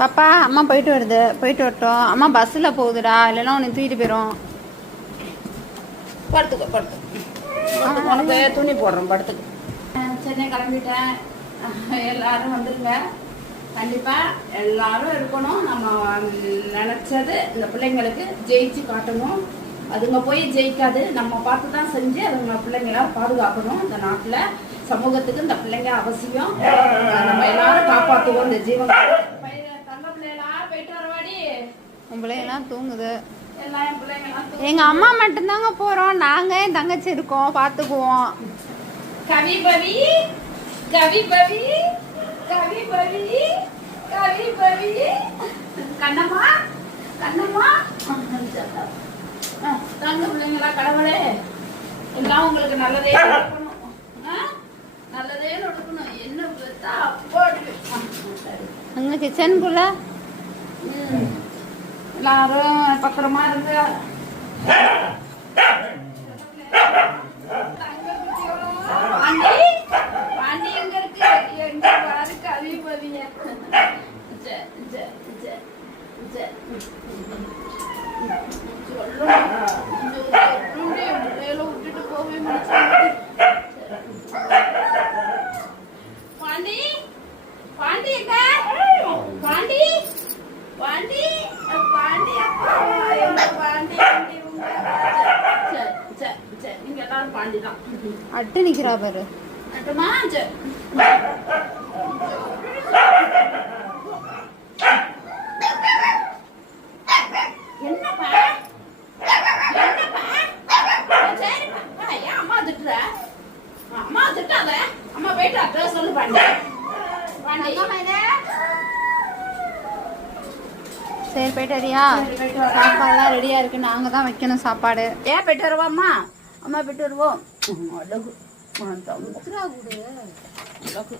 பாப்பா அம்மா போயிட்டு வருது, போயிட்டு வரட்டும். அம்மா பஸ்ஸில் போகுதுடா, இல்லைன்னா உன்னை தூக்கிட்டு போயிடும். படுத்துக்க உனக்கு துணி போடுறோம் படுத்துக்க. சென்னை கிளம்பிட்டேன். எல்லாரும் வந்துருங்க. கண்டிப்பாக எல்லாரும் இருக்கணும். நம்ம நினச்சது இந்த பிள்ளைங்களுக்கு ஜெயிச்சு காட்டணும். அதுங்க போய் ஜெயிக்காது, நம்ம பார்த்து தான் செஞ்சு அதுங்க பிள்ளைங்கள பாதுகாக்கணும். இந்த நாட்டில் சமூகத்துக்கு இந்த பிள்ளைங்க அவசியம். நம்ம எல்லாரும் காப்பாற்றுவோம் இந்த ஜீவன். தங்க பிள்ளைகளாம் போயிட்டு வரவாடி. உன் பிள்ளைங்களாம் தூங்குது. எல்லாம் என் பிள்ளைங்களாம் எங்க அம்மா மட்டும்தாங்க போறோம். நாங்க என் தங்கச்சி இருக்கோம், பாத்துக்குவோம். கவி பவி கவி பவி கவி பவி கவி பவி கண்ணம்மா கண்ணம்மா தங்க பிள்ளைங்களா கடவுளே எல்லாம் உங்களுக்கு நல்லதே நடக்கணும். நல்லதே நடக்கணும். என்ன பார்த்தா அப்போ அங்க கிச்சனுக்குள்ள எல்லாரும் பத்திரமா இருங்க. பாண்டி பாண்டி எங்க இருக்கு? எங்க பாரு கவி பதிய விட்டுட்டு போவே பாண்டி பாண்டி எங்க பாண்டி பாண்டி பாண்டி பாண்டி நீங்க எல்லாரும் பாண்டி தான். அட்டு நிக்கிறா பாரு. அட்டுமா என்னப்பா என்னப்பா சரிப்பா ஏன் அம்மா திட்டுற? அம்மா திட்டாத. அம்மா போயிட்டு அட்ரஸ் சொல்லு பாண்டி. பாண்டி சரி போயிட்டு வரியா? சாப்பாடுலாம் ரெடியா இருக்கு, நாங்க தான் வைக்கணும் சாப்பாடு. ஏன் போயிட்டு வருவோம்மா? அம்மா போயிட்டு வருவோம். அழகு அழகு